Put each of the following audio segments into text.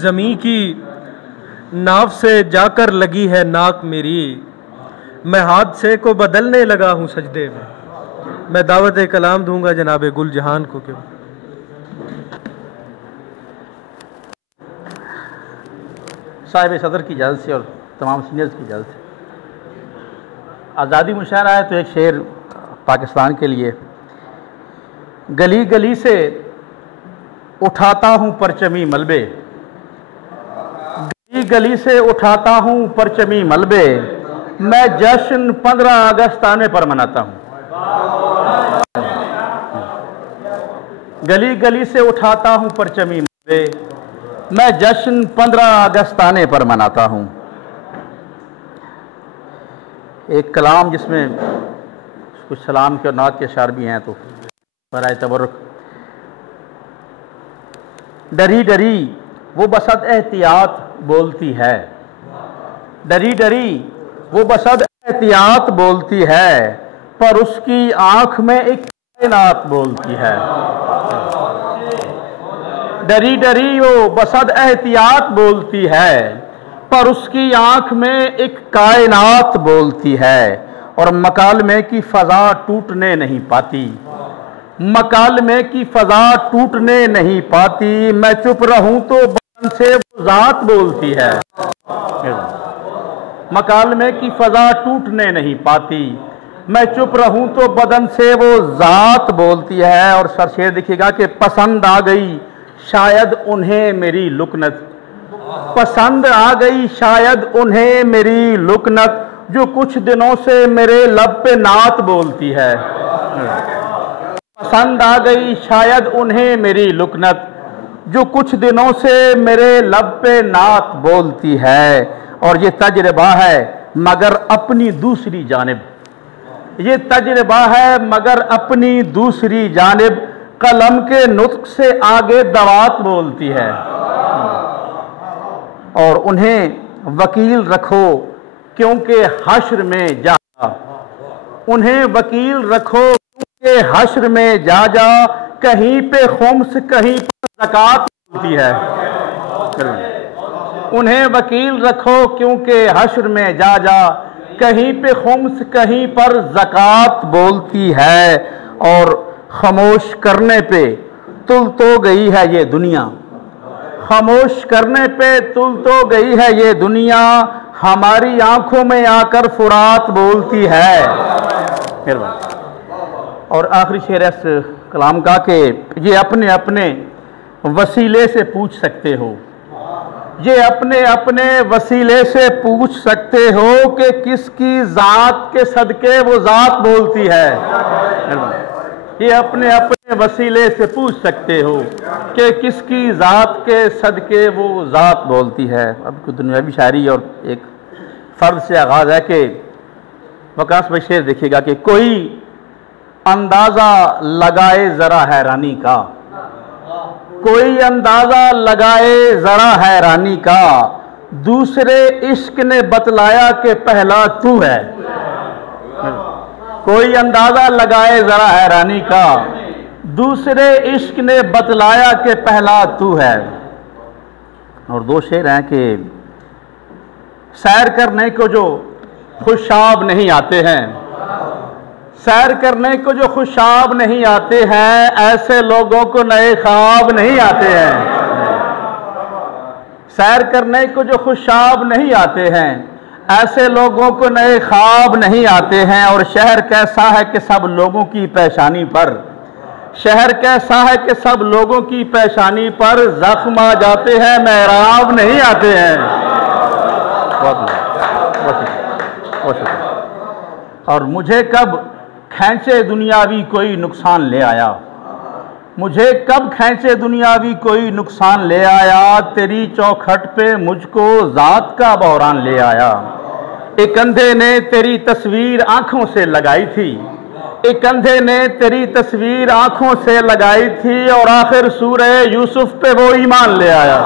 زمیں کی ناف سے جا کر لگی ہے ناک میری، میں حادثے کو بدلنے لگا ہوں سجدے میں دعوت کلام دوں گا جناب گل جہان کو کہ صاحب صدر کی اجازت سے اور تمام سینئرز کی اجازت سے آزادی مشاعرہ ہے تو ایک شعر پاکستان کے لیے۔ گلی گلی سے اٹھاتا ہوں پرچمی ملبے، گلی گلی سے اٹھاتا ہوں پرچمی ملبے، میں جشن 15 اگست آنے پر مناتا ہوں۔ گلی گلی سے اٹھاتا ہوں پرچمی ملبے، میں جشن 15 اگست آنے پر مناتا ہوں۔ ایک کلام جس میں کچھ سلام کے اور نعت کے اشعار بھی ہیں تو برائے تبرک۔ ڈری ڈری وہ بصد احتیاط بولتی ہے، ڈری ڈری وہ بصد احتیاط بولتی ہے، پر اس کی آنکھ میں ایک کائنات بولتی ہے۔ ڈری ڈری وہ بصد احتیاط بولتی ہے، پر اس کی آنکھ میں ایک کائنات بولتی ہے، اور مکالمے کی فضا ٹوٹنے نہیں پاتی، مکالمے کی فضا ٹوٹنے نہیں پاتی، میں چپ رہوں تو بدن سے وہ ذات بولتی ہے۔ مکالمے کی فضا ٹوٹنے نہیں پاتی، میں چپ رہوں تو بدن سے وہ ذات بولتی ہے۔ اور شعر دیکھیے گا کہ پسند آ گئی شاید انہیں میری لکنت، پسند آ گئی شاید انہیں میری لکنت، جو کچھ دنوں سے میرے لب پہ نعت بولتی ہے۔ پسند آ گئی شاید انہیں میری لکنت، جو کچھ دنوں سے میرے لب پہ نعت بولتی ہے۔ اور یہ تجربہ ہے مگر اپنی دوسری جانب، یہ تجربہ ہے مگر اپنی دوسری جانب، قلم کے نطق سے آگے دوات بولتی ہے۔ اور انہیں وکیل رکھو کیونکہ حشر میں جا جا، انہیں وکیل رکھو کیونکہ حشر میں جا جا، کہیں پہ خمس کہیں پر زکوٰۃ بولتی ہے۔ انہیں وکیل رکھو کیونکہ حشر میں جا جا، کہیں پہ خمس کہیں پر زکوٰۃ بولتی ہے۔ اور خاموش کرنے پہ تل تو گئی ہے یہ دنیا، خاموش کرنے پہ تل تو گئی ہے یہ دنیا، ہماری آنکھوں میں آ کر فرات بولتی ہے۔ اور آخری شعر اس کلام کا کہ یہ اپنے اپنے وسیلے سے پوچھ سکتے ہو، یہ اپنے اپنے وسیلے سے پوچھ سکتے ہو کہ کس کی ذات کے صدقے وہ ذات بولتی ہے۔ یہ اپنے اپنے وسیلے سے پوچھ سکتے ہو کہ کس کی ذات کے صدقے وہ ذات بولتی ہے۔ اب کوئی دنیاوی شاعری اور ایک فرد سے آغاز ہے کہ وقاص بھائی شعر دیکھیے گا کہ کوئی اندازہ لگائے ذرا حیرانی کا، کوئی اندازہ لگائے ذرا حیرانی کا، دوسرے عشق نے بتلایا کہ پہلا تو ہے۔ کوئی اندازہ لگائے ذرا حیرانی کا، دوسرے عشق نے بتلایا کہ پہلا تو ہے۔ اور دو شعر ہیں کہ سیر کرنے کو جو خوشاب نہیں آتے ہیں، سیر کرنے کو جو خوشاب نہیں آتے ہیں، ایسے لوگوں کو نئے خواب نہیں آتے ہیں۔ سیر کرنے کو جو خوشاب نہیں آتے ہیں، ایسے لوگوں کو نئے خواب نہیں آتے ہیں۔ اور شہر کیسا ہے کہ سب لوگوں کی پیشانی پر، شہر کیسا ہے کہ سب لوگوں کی پیشانی پر زخم آ جاتے ہیں، محراب نہیں آتے ہیں۔ اور مجھے کب کھینچے دنیاوی کوئی نقصان لے آیا، مجھے کب کھینچے دنیاوی کوئی نقصان لے آیا، تیری چوکھٹ پہ مجھ کو ذات کا بحران لے آیا۔ ایک اندھے نے تیری تصویر آنکھوں سے لگائی تھی، ایک اندھے نے تیری تصویر آنکھوں سے لگائی تھی، اور آخر سورہ یوسف پہ وہ ایمان لے آیا۔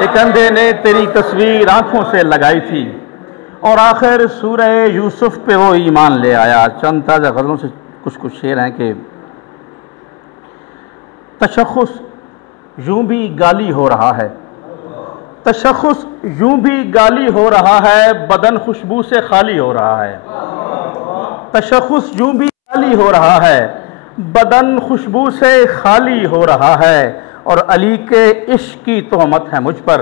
ایک اندھے نے تیری تصویر آنکھوں سے لگائی تھی، اور آخر سورہ یوسف پہ وہ ایمان لے آیا۔ چند تازہ غزلوں سے کچھ شعر ہیں کہ تشخص یوں بھی گالی ہو رہا ہے، تشخص یوں بھی گالی ہو رہا ہے، بدن خوشبو سے خالی ہو رہا ہے، تشخص یوں بھی گالی ہو رہا ہے، بدن خوشبو سے خالی ہو رہا ہے، اور علی کے عشق کی تہمت ہے مجھ پر،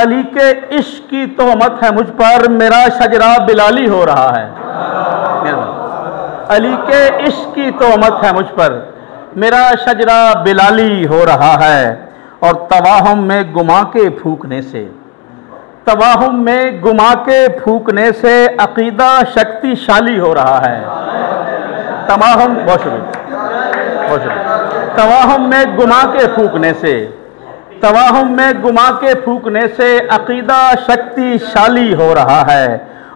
علی کے عشق کی تہمت ہے مجھ پر، میرا شجرہ بلالی ہو رہا ہے، علی کے عشق کی تہمت ہے مجھ پر، میرا شجرہ بلالی ہو رہا ہے، اور توہم میں گما کے پھونکنے سے، توہم میں گما کے پھونکنے سے عقیدہ شکتی شالی ہو رہا ہے، توہم بہت شکریہ، توہم میں گما کے پھونکنے سے، توہم میں گما کے پھونکنے سے عقیدہ شکتی شالی ہو رہا ہے،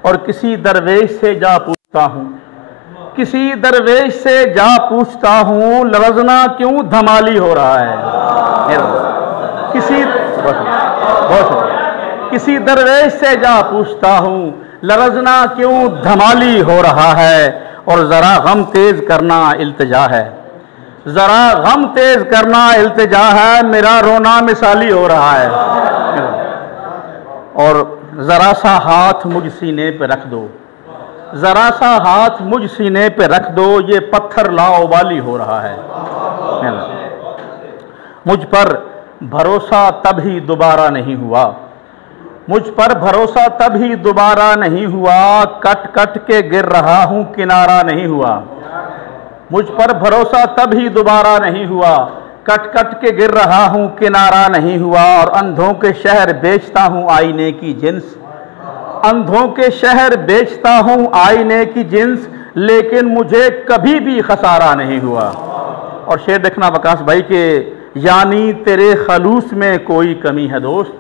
اور کسی درویش سے جا پوچھتا ہوں، کسی درویش سے جا پوچھتا ہوں، لرزنا کیوں دھمالی ہو رہا ہے، کسی درویش سے جا پوچھتا ہوں، لرزنا کیوں دھمالی ہو رہا ہے، اور ذرا غم تیز کرنا التجا ہے، ذرا غم تیز کرنا التجا ہے، میرا رونا مثالی ہو رہا ہے، اور ذرا سا ہاتھ مجھ سینے پہ رکھ دو، ذرا سا ہاتھ مجھ سینے پہ رکھ دو، یہ پتھر لاؤبالی ہو رہا ہے، مجھ پر بھروسہ تب ہی دوبارہ نہیں ہوا، مجھ پر بھروسہ تب ہی دوبارہ نہیں ہوا، کٹ کٹ کے گر رہا ہوں کنارہ نہیں ہوا، مجھ پر بھروسہ تب ہی دوبارہ نہیں ہوا، کٹ کٹ کے گر رہا ہوں کنارہ نہیں ہوا، اور اندھوں کے شہر بیچتا ہوں آئینے کی جنس، اندھوں کے شہر بیچتا ہوں آئینے کی جنس، لیکن مجھے کبھی بھی خسارہ نہیں ہوا، اور شعر دیکھنا وکاس بھائی کہ یعنی تیرے خلوص میں کوئی کمی ہے دوست،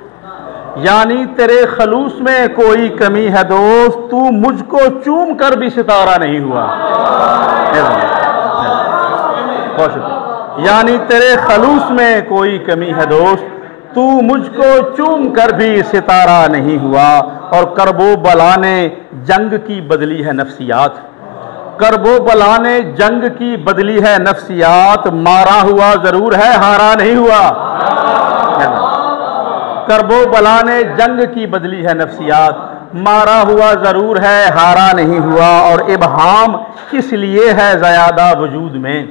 یعنی تیرے خلوص میں کوئی کمی ہے دوست، تو مجھ کو چوم کر بھی ستارہ نہیں ہوا، بہت شکریہ، یعنی تیرے خلوص میں کوئی کمی ہے دوست، تو مجھ کو چوم کر بھی ستارہ نہیں ہوا، اور کرب و بلا نے جنگ کی بدلی ہے نفسیات، کرب و بلا نے جنگ کی بدلی ہے نفسیات، مارا ہوا ضرور ہے ہارا نہیں ہوا، کرب و بلا نے جنگ کی بدلی ہے نفسیات، مارا ہوا ضرور ہے ہارا نہیں ہوا، اور ابہام اس لیے ہے زیادہ وجود میں،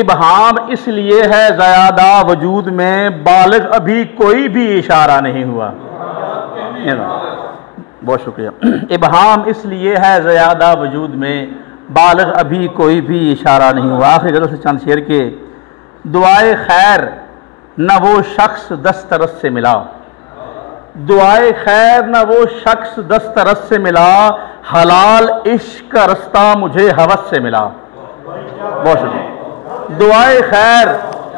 ابہام اس لیے ہے زیادہ وجود میں، بالغ ابھی کوئی بھی اشارہ نہیں ہوا، بہت شکریہ، ابہام اس لیے ہے زیادہ وجود میں، بالغ ابھی کوئی بھی اشارہ نہیں ہوا۔ آخری غزل سے چند شعر کے، دعائے خیر نہ وہ شخص دسترس سے ملا، دعائے خیر نہ وہ شخص دسترس سے ملا، حلال عشق کا رستہ مجھے ہوس سے ملا، بہت شکریہ، دعائے خیر،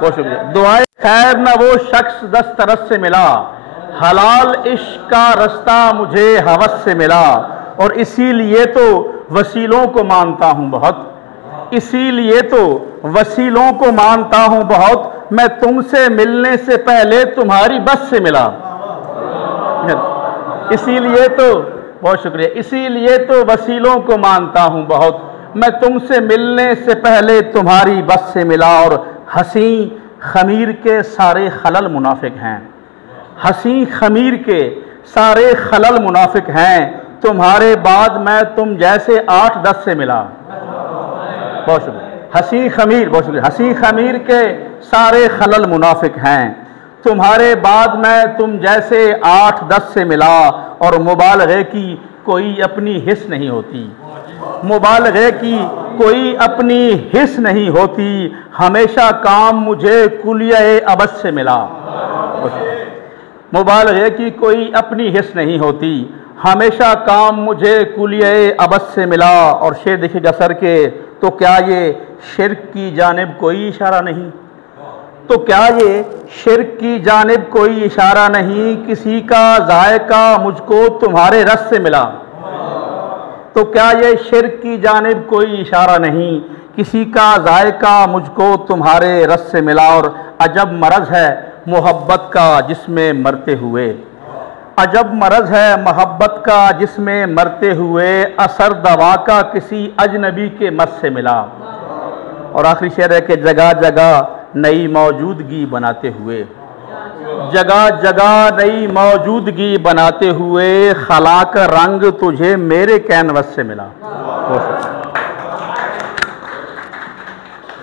بہت شکریہ، دعائے خیر نہ وہ شخص دسترس سے ملا، حلال عشق کا رستہ مجھے ہوس سے ملا، اور اسی لیے تو وسیلوں کو مانتا ہوں بہت، اسی لیے تو وسیلوں کو مانتا ہوں بہت، میں تم سے ملنے سے پہلے تمہاری بس سے ملا، اسی لیے تو، بہت شکریہ، اسی لیے تو وسیلوں کو مانتا ہوں بہت، میں تم سے ملنے سے پہلے تمہاری بس سے ملا، اور حسین خمیر کے سارے خلل منافق ہیں، حسین خمیر کے سارے خلل منافق ہیں، تمہارے بعد میں تم جیسے 8-10 سے ملا، بہت شکریہ، حسین خمیر، بہت شکریہ، حسین خمیر کے سارے خلل منافق ہیں، تمہارے بعد میں تم جیسے 8-10 سے ملا، اور مبالغے کی کوئی اپنی حس نہیں ہوتی، مبالغے کی کوئی اپنی حس نہیں ہوتی، ہمیشہ کام مجھے کلیہ ابد سے ملا، مبالغے کی کوئی اپنی حس نہیں ہوتی، ہمیشہ کام مجھے کلیہ ابد سے ملا، اور شعر دیکھیے گا سر کے، تو کیا یہ شرک کی جانب کوئی اشارہ نہیں، تو کیا یہ شرک کی جانب کوئی اشارہ نہیں، کسی کا ذائقہ مجھ کو تمہارے رس سے ملا، تو کیا یہ شرک کی جانب کوئی اشارہ نہیں، کسی کا ذائقہ مجھ کو تمہارے رس سے ملا، اور عجب مرض ہے محبت کا جس میں مرتے ہوئے، عجب مرض ہے محبت کا جس میں مرتے ہوئے، اثر دوا کا کسی اجنبی کے مس سے ملا، اور آخری شعر ہے کہ جگہ جگہ نئی موجودگی بناتے ہوئے، جگہ جگہ نئی موجودگی بناتے ہوئے، خلا کا رنگ تجھے میرے کینوس سے ملا.